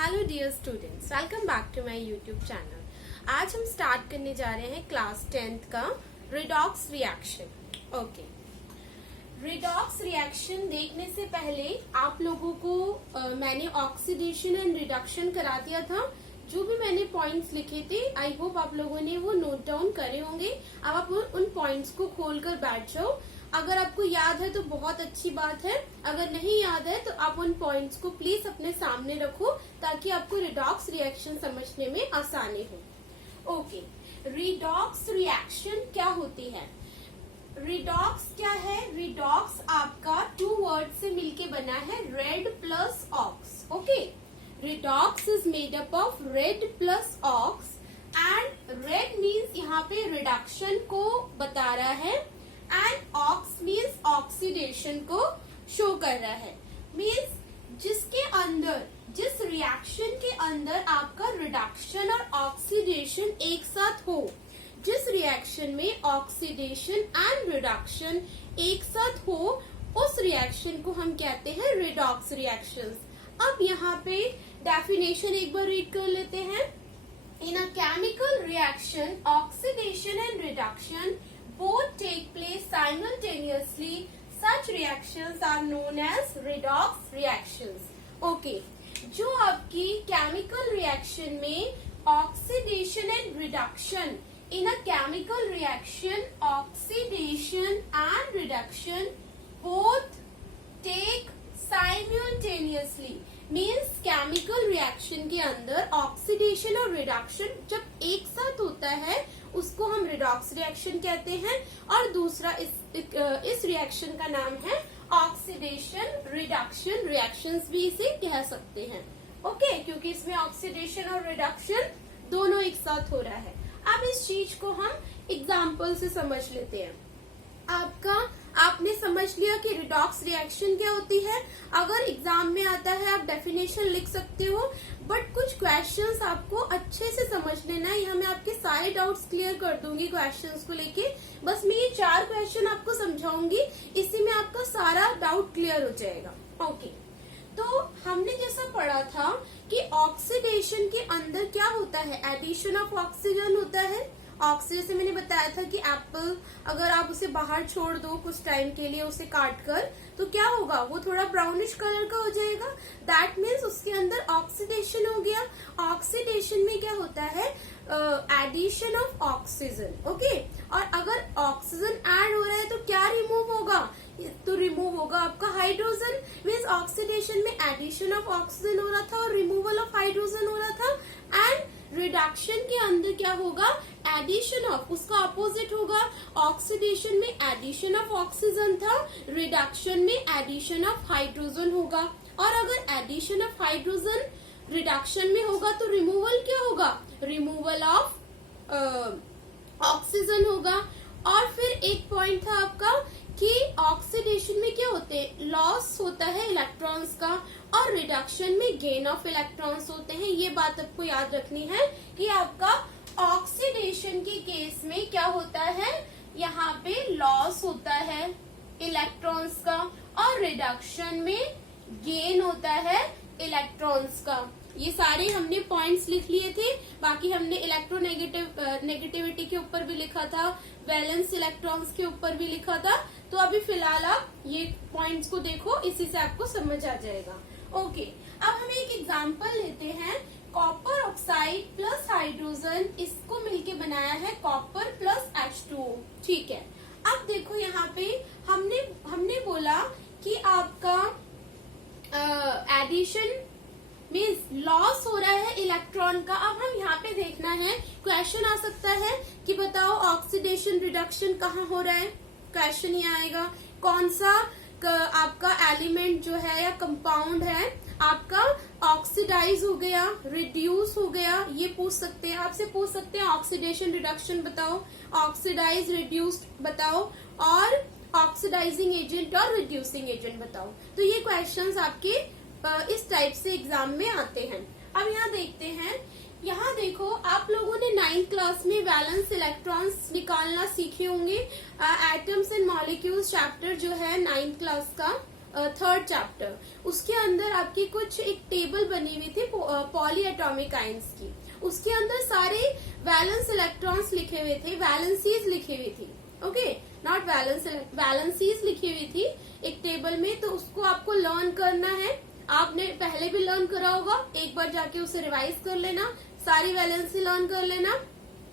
Hello dear students, welcome back to my YouTube channel. आज हम start करने जा रहे हैं क्लास 10th का redox reaction. Okay, redox reaction देखने से पहले आप लोगों को मैंने ऑक्सीडेशन एंड रिडक्शन करा दिया था। जो भी मैंने पॉइंट्स लिखे थे, आई होप आप लोगों ने वो नोट डाउन करे होंगे। अब आप उन पॉइंट्स को खोलकर बैठ जाओ। अगर आपको याद है तो बहुत अच्छी बात है, अगर नहीं याद है तो आप उन पॉइंट्स को प्लीज अपने सामने रखो ताकि आपको रिडॉक्स रिएक्शन समझने में आसानी हो। ओके, रिडॉक्स रिएक्शन क्या होती है? रिडॉक्स क्या है? रिडॉक्स आपका 2 वर्ड से मिलके बना है, red plus ox. Okay, redox is made up of red plus ox and red means यहाँ पे रिडक्शन को बता रहा है एंड ऑक्स मीन्स ऑक्सीडेशन को शो कर रहा है। मीन्स जिसके अंदर, जिस रिएक्शन के अंदर आपका रिडक्शन और ऑक्सीडेशन एक साथ हो, जिस रिएक्शन में ऑक्सीडेशन एंड रिडक्शन एक साथ हो, उस रिएक्शन को हम कहते हैं रिडॉक्स रिएक्शंस। अब यहाँ पे डेफिनेशन एक बार रीड कर लेते हैं। In a chemical reaction, oxidation and reduction both take place simultaneously. Such reactions are known as redox reactions. Okay, जो आपकी केमिकल रिएक्शन में oxidation and reduction, in a chemical reaction oxidation and reduction both take simultaneously means chemical reaction के अंदर oxidation और reduction जब एक साथ होता है उसको हम रिडॉक्स रिएक्शन कहते हैं, और दूसरा इस रिएक्शन का नाम है ऑक्सीडेशन रिडक्शन रिएक्शंस भी इसे कह सकते हैं। ओके, क्योंकि इसमें ऑक्सीडेशन और रिडक्शन दोनों एक साथ हो रहा है। अब इस चीज को हम एग्जाम्पल से समझ लेते हैं। आपने समझ लिया कि रिडॉक्स रिएक्शन क्या होती है। अगर एग्जाम में आता है आप डेफिनेशन लिख सकते हो, बट कुछ क्वेश्चंस आपको अच्छे से समझ लेना है। यहाँ मैं आपके सारे डाउट्स क्लियर कर दूंगी क्वेश्चंस को लेके। बस मैं ये 4 क्वेश्चन आपको समझाऊंगी, इसी में आपका सारा डाउट क्लियर हो जाएगा। ओके, तो हमने जैसा पढ़ा था कि ऑक्सीडेशन के अंदर क्या होता है, एडिशन ऑफ ऑक्सीजन होता है। ऑक्सीजन से मैंने बताया था कि एप्पल अगर आप उसे बाहर छोड़ दो कुछ टाइम के लिए, उसे काट कर, तो क्या होगा, वो थोड़ा ब्राउनिश कलर का हो जाएगा। दैट मीन्स उसके अंदर ऑक्सीडेशन हो गया। ऑक्सीडेशन में क्या होता है, एडिशन ऑफ ऑक्सीजन। ओके, और अगर ऑक्सीजन ऐड हो रहा है तो क्या रिमूव होगा, तो रिमूव होगा आपका हाइड्रोजन। मीन्स ऑक्सीडेशन में एडिशन ऑफ ऑक्सीजन हो रहा था और रिमूवल ऑफ हाइड्रोजन हो रहा था। एंड रिडक्शन के अंदर क्या होगा, एडिशन ऑफ, उसका अपोजिट होगा। ऑक्सीडेशन में एडिशन ऑफ ऑक्सीजन था, रिडक्शन में एडिशन ऑफ हाइड्रोजन होगा। और अगर एडिशन ऑफ हाइड्रोजन रिडक्शन में होगा तो रिमूवल क्या होगा, रिमूवल ऑफ ऑक्सीजन होगा। और फिर एक पॉइंट था आपका कि ऑक्सीडेशन में क्या होते हैं, लॉस होता है इलेक्ट्रॉन्स का, और रिडक्शन में गेन ऑफ इलेक्ट्रॉन्स होते हैं। ये बात आपको याद रखनी है कि आपका ऑक्सीडेशन के केस में क्या होता है, यहाँ पे लॉस होता है इलेक्ट्रॉन्स का, और रिडक्शन में गेन होता है इलेक्ट्रॉन्स का। ये सारे हमने पॉइंट्स लिख लिए थे। बाकी हमने नेगेटिविटी के ऊपर भी लिखा था, वैलेंस इलेक्ट्रॉन्स के ऊपर भी लिखा था। तो अभी फिलहाल आप ये पॉइंट्स को देखो, इसी से आपको समझ आ जाएगा। ओके, अब हम एक एग्जांपल लेते हैं। कॉपर ऑक्साइड प्लस हाइड्रोजन, इसको मिलके बनाया है कॉपर प्लस H2O। ठीक है, अब देखो यहाँ पे हमने बोला कि आपका एडिशन मीन्स लॉस हो रहा है इलेक्ट्रॉन का। अब हम यहाँ पे देखना है, क्वेश्चन आ सकता है कि बताओ ऑक्सीडेशन रिडक्शन कहाँ हो रहा है। क्वेश्चन ये आएगा, कौन सा आपका एलिमेंट जो है या कंपाउंड है आपका ऑक्सीडाइज हो गया, रिड्यूस हो गया, ये पूछ सकते हैं आपसे। पूछ सकते हैं ऑक्सीडेशन रिडक्शन बताओ, ऑक्सीडाइज रिड्यूस्ड बताओ, और ऑक्सीडाइजिंग एजेंट और रिड्यूसिंग एजेंट बताओ। तो ये क्वेश्चंस आपके इस टाइप से एग्जाम में आते हैं। अब यहाँ देखते हैं, यहाँ देखो आप लोगों ने 9th क्लास में वैलेंस इलेक्ट्रॉन्स निकालना सीखे होंगे। एटम्स एंड मॉलिक्यूल्स चैप्टर जो है 9th क्लास का, थर्ड चैप्टर, उसके अंदर आपकी कुछ एक टेबल बनी हुई थी पॉली एटॉमिक आयंस की। उसके अंदर सारे वैलेंस इलेक्ट्रॉन्स लिखे हुए थे, वैलेंसीज लिखी हुई थी, ओके, नॉट वैलेंस, वैलेंसीज लिखी हुई थी एक टेबल में। तो उसको आपको लर्न करना है, आपने पहले भी लर्न करा होगा, एक बार जाके उसे रिवाइज कर लेना, सारी वैलेंसी लर्न कर लेना।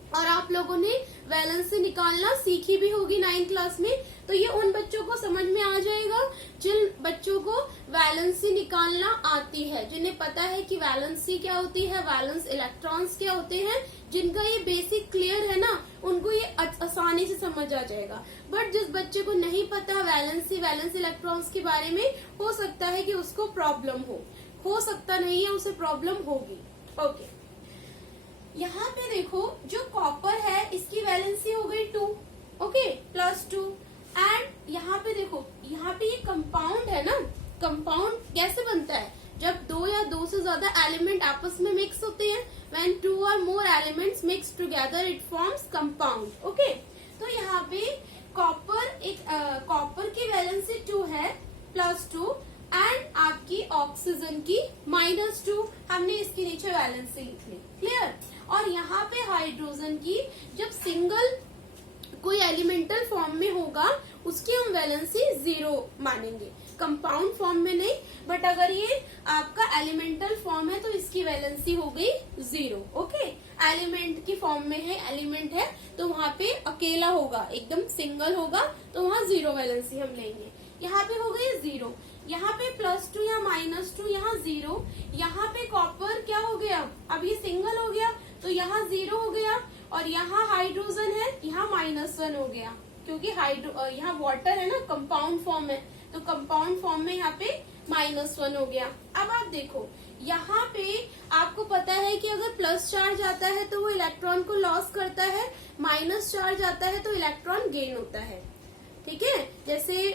और आप लोगों ने वैलेंसी निकालना सीखी भी होगी 9th क्लास में। तो ये उन बच्चों को समझ में आ जाएगा जिन बच्चों को वैलेंसी निकालना आती है, जिन्हें पता है कि वैलेंसी क्या होती है, वैलेंस इलेक्ट्रॉन्स क्या होते हैं, जिनका ये बेसिक क्लियर है ना, उनको ये आसानी से समझ आ जाएगा। बट जिस बच्चे को नहीं पता वैलेंस इलेक्ट्रॉन्स के बारे में, हो सकता है कि उसको प्रॉब्लम हो सकता नहीं है, उसे प्रॉब्लम होगी। ओके, यहाँ पे देखो जो कॉपर है इसकी वैलेंसी हो गई 2, ओके, +2। एंड यहाँ पे देखो, यहाँ पे ये कंपाउंड है ना, कंपाउंड कैसे बनता है, जब 2 या 2 से ज्यादा एलिमेंट आपस में मिक्स होते हैं। When 2 or more elements mix together it forms compound, okay. तो यहाँ पे कॉपर की वैलेंसी 2 है, +2, एंड आपकी ऑक्सीजन की -2। हमने इसके नीचे वैलेंसी लिख ली, क्लियर। और यहाँ पे हाइड्रोजन की जब सिंगल कोई एलिमेंटल फॉर्म में होगा उसकी हम वैलेंसी 0 मानेंगे, कंपाउंड फॉर्म में नहीं। बट अगर ये आपका एलिमेंटल फॉर्म है तो इसकी वैलेंसी हो गई 0, ओके। एलिमेंट की फॉर्म में है, एलिमेंट है तो वहाँ पे अकेला होगा, एकदम सिंगल होगा, तो वहाँ 0 वैलेंसी हम लेंगे। यहाँ पे हो गई 0, यहाँ पे +2 या -2, यहाँ 0। यहाँ पे कॉपर क्या हो गया, अब ये सिंगल हो गया तो यहाँ 0 हो गया। और यहाँ हाइड्रोजन है, यहाँ -1 हो गया, क्योंकि यहाँ वाटर है ना, कंपाउंड फॉर्म है, तो कंपाउंड फॉर्म में यहाँ पे -1 हो गया। अब आप देखो यहाँ पे आपको पता है कि अगर प्लस चार्ज आता है तो वो इलेक्ट्रॉन को लॉस करता है, माइनस चार्ज आता है तो इलेक्ट्रॉन गेन होता है, ठीक है। जैसे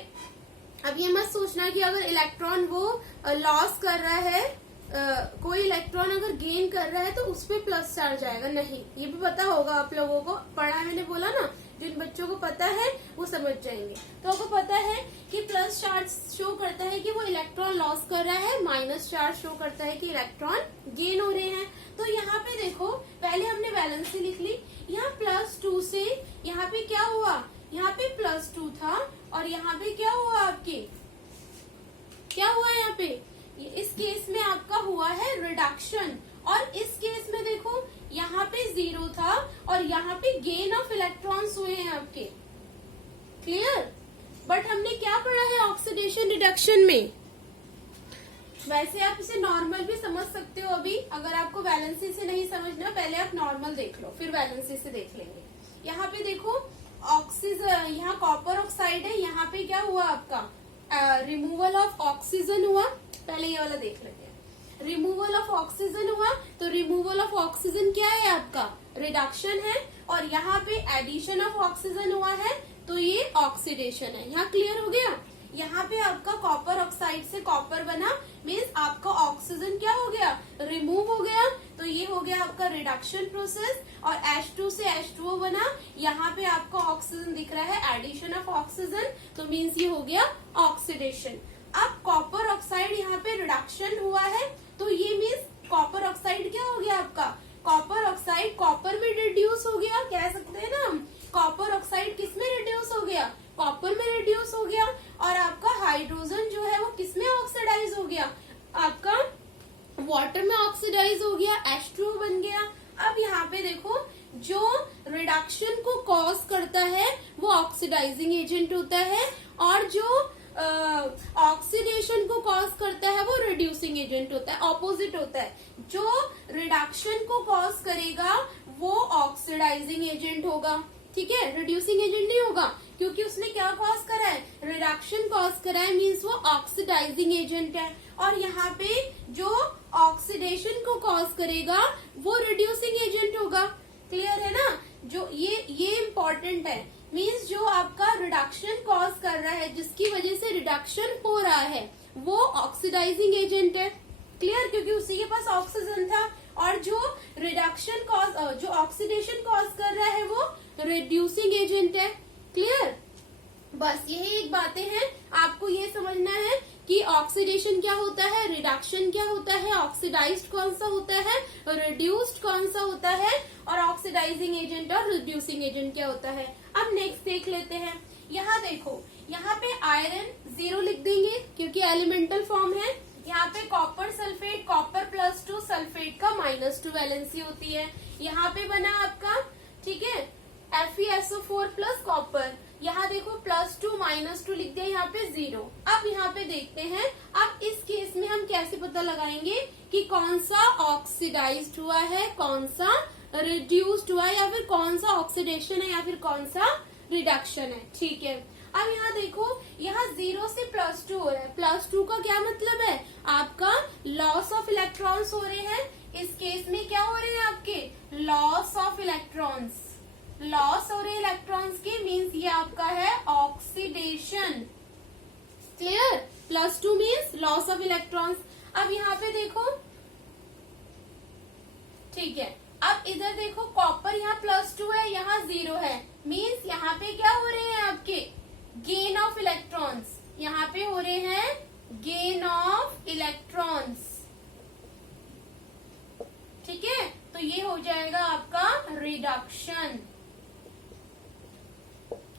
अब ये मत सोचना कि अगर इलेक्ट्रॉन वो लॉस कर रहा है, कोई इलेक्ट्रॉन अगर गेन कर रहा है तो उस पर प्लस चार्ज आएगा, नहीं। ये भी पता होगा आप लोगों को, पढ़ा है मैंने, बोला ना, जिन बच्चों को पता है वो समझ जाएंगे। तो आपको पता है कि प्लस चार्ज शो करता है कि वो इलेक्ट्रॉन लॉस कर रहा है, माइनस चार्ज शो करता है कि इलेक्ट्रॉन गेन हो रहे हैं। तो यहाँ पे देखो, पहले हमने वैलेंसी लिख ली, यहाँ +2 से यहाँ पे क्या हुआ, यहाँ पे +2 था और यहाँ पे क्या हुआ, आपके क्या हुआ यहाँ पे, इस केस में आपका हुआ है रिडक्शन। और इस केस में देखो यहाँ पे 0 था और यहाँ पे गेन ऑफ इलेक्ट्रॉन्स हुए हैं आपके, क्लियर। बट हमने क्या पढ़ा है ऑक्सीडेशन रिडक्शन में, वैसे आप इसे नॉर्मल भी समझ सकते हो। अभी अगर आपको वैलेंसी से नहीं समझना, पहले आप नॉर्मल देख लो, फिर वैलेंसी से देख लेंगे। यहाँ पे देखो ऑक्सीजन, यहाँ कॉपर ऑक्साइड है, यहाँ पे क्या हुआ आपका, रिमूवल ऑफ ऑक्सीजन हुआ। पहले ये वाला देख लेते हैं, रिमूवल ऑफ ऑक्सीजन हुआ, तो रिमूवल ऑफ ऑक्सीजन क्या है आपका, रिडक्शन है। और यहाँ पे एडिशन ऑफ ऑक्सीजन हुआ है तो ये ऑक्सीडेशन है। यहाँ क्लियर हो गया। यहाँ पे आपका कॉपर ऑक्साइड से कॉपर बना, मीन्स आपका ऑक्सीजन क्या हो गया, रिमूव हो गया, तो ये हो गया आपका रिडक्शन प्रोसेस। और H2 से H2O बना, यहाँ पे आपका ऑक्सीजन दिख रहा है, एडिशन ऑफ ऑक्सीजन, तो मीन्स ये हो गया ऑक्सीडेशन। अब कॉपर ऑक्साइड यहाँ पे रिडक्शन हुआ है, तो ये मीन्स कॉपर ऑक्साइड क्या हो गया आपका, कॉपर ऑक्साइड कॉपर में रिड्यूस हो गया, कह सकते हैं ना हम। कॉपर ऑक्साइड किस में रिड्यूस हो गया, कॉपर में रिड्यूस हो गया। और आपका हाइड्रोजन जो है वो किस में ऑक्सीडाइज हो गया, आपका वाटर में ऑक्सीडाइज हो गया, H2O बन गया। अब यहाँ पे देखो, जो रिडक्शन को कॉज करता है वो ऑक्सीडाइजिंग एजेंट होता है, और जो ऑक्सीडेशन को कॉज करता है वो रिड्यूसिंग एजेंट होता है, ऑपोजिट होता है। जो रिडक्शन को कॉज करेगा वो ऑक्सीडाइजिंग एजेंट होगा, ठीक है, रिड्यूसिंग एजेंट नहीं होगा, क्योंकि उसने क्या कॉज करा है, रिडक्शन कॉज करा है, मीन्स वो ऑक्सीडाइजिंग एजेंट है। और यहाँ पे जो ऑक्सीडेशन को कॉज करेगा वो रिड्यूसिंग एजेंट होगा, क्लियर है ना। जो ये इम्पोर्टेंट है, मीन्स जो आपका रिडक्शन कॉज कर रहा है, जिसकी वजह से रिडक्शन हो रहा है, वो ऑक्सीडाइजिंग एजेंट है, क्लियर, क्योंकि उसी के पास ऑक्सीजन था। और जो रिडक्शन कॉज, जो ऑक्सीडेशन कॉज कर रहा है वो रिड्यूसिंग एजेंट है, क्लियर। बस यही एक बातें हैं, आपको ये समझना है कि ऑक्सीडेशन क्या होता है, रिडक्शन क्या होता है, ऑक्सीडाइज्ड कौन सा होता है, रिड्यूस्ड कौन सा होता है, और ऑक्सीडाइजिंग एजेंट और रिड्यूसिंग एजेंट क्या होता है। अब नेक्स्ट देख लेते हैं। यहाँ देखो, यहाँ पे आयरन 0 लिख देंगे क्योंकि एलिमेंटल फॉर्म है। यहाँ पे कॉपर सल्फेट, कॉपर +2, सल्फेट का -2 वैलेंसी होती है। यहाँ पे बना आपका, ठीक है, FeSO4 प्लस कॉपर। यहाँ देखो +2 -2 लिख दिया, यहाँ पे 0। अब यहाँ पे देखते हैं, अब इस केस में हम कैसे पता लगाएंगे कि कौन सा ऑक्सीडाइज्ड हुआ है, कौन सा रिड्यूस्ड हुआ है, या फिर कौन सा ऑक्सीडेशन है या फिर कौन सा रिडक्शन है। ठीक है, अब यहाँ देखो, यहाँ 0 से +2 हो रहा है। +2 का क्या मतलब है, आपका लॉस ऑफ इलेक्ट्रॉन्स हो रहे हैं। इस केस में क्या हो रहे हैं आपके, लॉस ऑफ इलेक्ट्रॉन्स। लॉस हो रहे इलेक्ट्रॉन्स के मीन्स ये आपका है oxidation. Clear, +2 means loss of electrons. अब यहाँ पे देखो, ठीक है, अब इधर देखो, कॉपर यहाँ +2 है, यहाँ 0 है, मीन्स यहाँ पे क्या हो रहे हैं आपके, गेन ऑफ इलेक्ट्रॉन्स। यहाँ पे हो रहे हैं गेन ऑफ इलेक्ट्रॉन्स। ठीक है, तो ये हो जाएगा आपका रिडक्शन।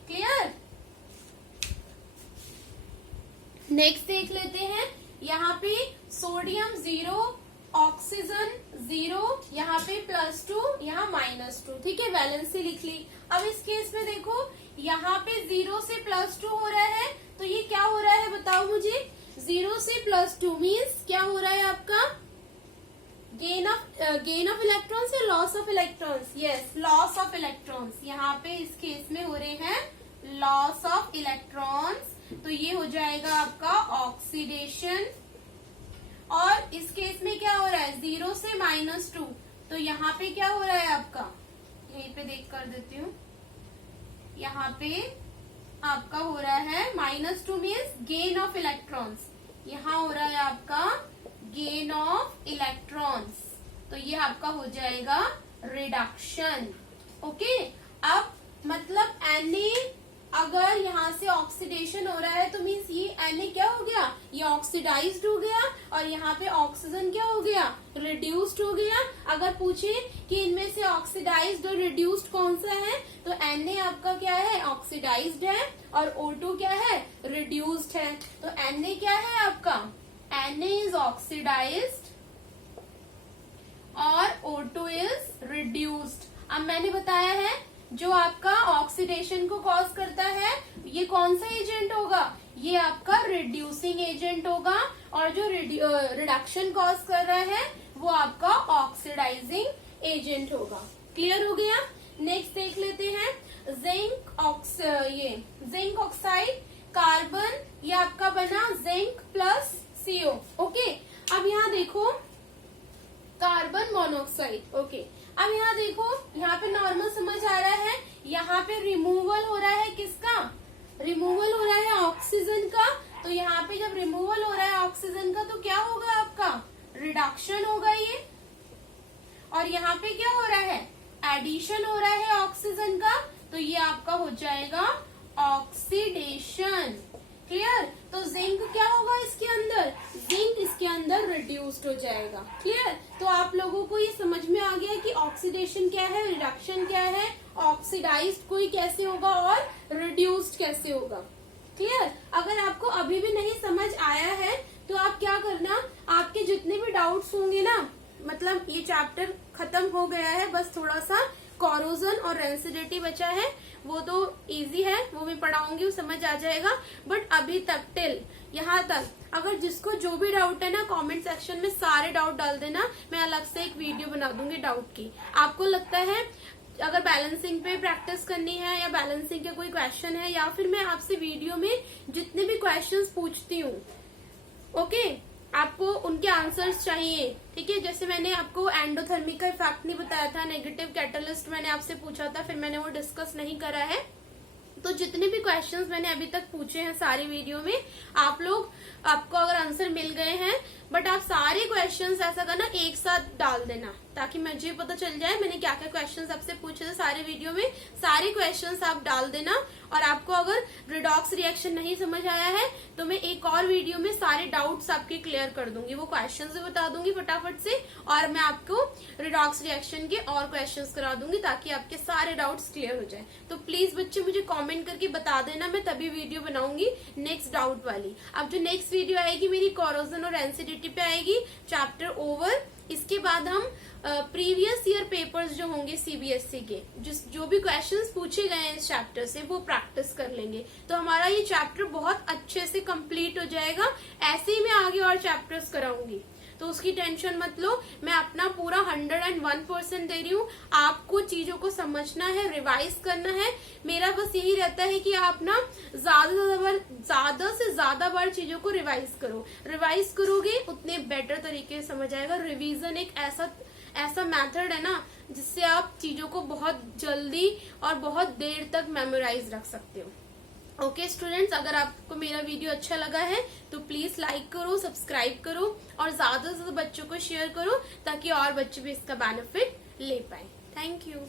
क्लियर, नेक्स्ट देख लेते हैं। यहाँ पे सोडियम 0, ऑक्सीजन 0, यहाँ पे +2, यहाँ -2। ठीक है, वैलेंसी लिख ली। अब इस केस में देखो, यहाँ पे 0 से +2 हो रहा है, तो ये क्या हो रहा है बताओ मुझे, 0 से +2 मीन्स क्या हो रहा है आपका, गेन ऑफ इलेक्ट्रॉन्स या loss of electrons. Yes, loss of electrons. यहाँ पे इस केस में हो रहे हैं लॉस ऑफ इलेक्ट्रॉन्स, तो ये हो जाएगा आपका ऑक्सीडेशन। और इस केस में क्या हो रहा है, 0 से -2, तो यहाँ पे क्या हो रहा है आपका, यहीं पे देख कर देती हूँ, यहाँ पे आपका हो रहा है -2 मीन्स गेन ऑफ इलेक्ट्रॉन्स। यहाँ हो रहा है आपका गेन ऑफ इलेक्ट्रॉन्स, तो ये आपका हो जाएगा रिडक्शन। ओके, अब मतलब Na अगर यहाँ से ऑक्सीडेशन हो रहा है तो मीन्स ये Na क्या हो गया, ये ऑक्सीडाइज्ड हो गया, और यहाँ पे ऑक्सीजन क्या हो गया, रिड्यूस्ड हो गया। अगर पूछे कि इनमें से ऑक्सीडाइज्ड और रिड्यूस्ड कौन सा है, तो Na आपका क्या है, ऑक्सीडाइज्ड है, और O2 क्या है, रिड्यूस्ड है। तो Na क्या है आपका, Na इज ऑक्सीडाइज्ड और O2 इज रिड्यूस्ड। अब मैंने बताया है, जो आपका ऑक्सीडेशन को कॉज करता है ये कौन सा एजेंट होगा, ये आपका रिड्यूसिंग एजेंट होगा, और जो रिडक्शन कॉज कर रहा है वो आपका ऑक्सीडाइजिंग एजेंट होगा। क्लियर हो गया, नेक्स्ट देख लेते हैं। जिंक ऑक्साइड, कार्बन, ये आपका बना जिंक प्लस CO। ओके, अब यहाँ देखो कार्बन मोनोऑक्साइड। ओके, अब यहाँ देखो, यहाँ पे नॉर्मल समझ आ रहा है, यहाँ पे रिमूवल हो रहा है किसका, रिमूवल हो रहा है ऑक्सीजन का। तो यहाँ पे जब रिमूवल हो रहा है ऑक्सीजन का तो क्या होगा आपका, रिडक्शन होगा ये। और यहाँ पे क्या हो रहा है, एडिशन हो रहा है ऑक्सीजन का, तो ये आपका हो जाएगा ऑक्सीडेशन। क्लियर, तो जिंक क्या होगा इसके अंदर, जिंक इसके अंदर रिड्यूस्ड हो जाएगा। क्लियर, तो आप लोगों को ये समझ में आ गया कि ऑक्सीडेशन क्या है, रिडक्शन क्या है, ऑक्सीडाइज्ड कोई कैसे होगा और रिड्यूस्ड कैसे होगा। क्लियर, अगर आपको अभी भी नहीं समझ आया है तो आप क्या करना, आपके जितने भी डाउट्स होंगे ना, मतलब ये चैप्टर खत्म हो गया है, बस थोड़ा सा कॉरोजन और रेंसिडिटी बचा है, वो तो इजी है, वो भी पढ़ाऊंगी, वो समझ आ जाएगा। बट अभी तक टिल यहाँ तक अगर जिसको जो भी डाउट है ना, कमेंट सेक्शन में सारे डाउट डाल देना, मैं अलग से एक वीडियो बना दूंगी डाउट की। आपको लगता है अगर बैलेंसिंग पे प्रैक्टिस करनी है या बैलेंसिंग के कोई क्वेश्चन है, या फिर मैं आपसे वीडियो में जितने भी क्वेश्चंस पूछती हूँ, ओके, आपको उनके आंसर्स चाहिए। ठीक है, जैसे मैंने आपको एंडोथर्मिक का इफेक्ट नहीं बताया था, नेगेटिव कैटलिस्ट मैंने आपसे पूछा था, फिर मैंने वो डिस्कस नहीं करा है। तो जितने भी क्वेश्चंस मैंने अभी तक पूछे हैं सारी वीडियो में, आपको अगर आंसर मिल गए हैं बट आप सारे क्वेश्चंस ऐसा करना एक साथ डाल देना, ताकि मुझे पता चल जाए मैंने क्या क्या क्वेश्चंस आपसे पूछे थे सारे वीडियो में। सारे क्वेश्चंस आप डाल देना। और आपको अगर रिडॉक्स रिएक्शन नहीं समझ आया है तो मैं एक और वीडियो में सारे डाउट्स आपके क्लियर कर दूंगी, वो क्वेश्चंस भी बता दूंगी फटाफट से, और मैं आपको रिडॉक्स रिएक्शन के और क्वेश्चंस करा दूंगी ताकि आपके सारे डाउट्स क्लियर हो जाए। तो प्लीज बच्चे मुझे कमेंट करके बता देना, मैं तभी वीडियो बनाऊंगी नेक्स्ट डाउट वाली। अब जो नेक्स्ट वीडियो आएगी मेरी कोरोजन और एनसीडीटी पे आएगी, चैप्टर ओवर। इसके बाद हम प्रीवियस ईयर पेपर्स जो होंगे सीबीएसई के, जो भी क्वेश्चंस पूछे गए हैं इस चैप्टर से वो प्रैक्टिस कर लेंगे, तो हमारा ये चैप्टर बहुत अच्छे से कंप्लीट हो जाएगा। ऐसे ही मैं आगे और चैप्टर्स कराऊंगी, तो उसकी टेंशन मत लो। मैं अपना पूरा 101% दे रही हूँ। आपको चीजों को समझना है, रिवाइज करना है। मेरा बस यही रहता है कि आप ना ज्यादा से ज्यादा बार चीजों को रिवाइज करो। रिवाइज करोगे उतने बेटर तरीके से समझ आएगा। रिवीजन एक ऐसा मेथड है ना जिससे आप चीजों को बहुत जल्दी और बहुत देर तक मेमोराइज रख सकते हो। ओके स्टूडेंट्स, अगर आपको मेरा वीडियो अच्छा लगा है तो प्लीज लाइक करो, सब्सक्राइब करो और ज्यादा से ज्यादा बच्चों को शेयर करो ताकि और बच्चे भी इसका बेनिफिट ले पाए। Thank you.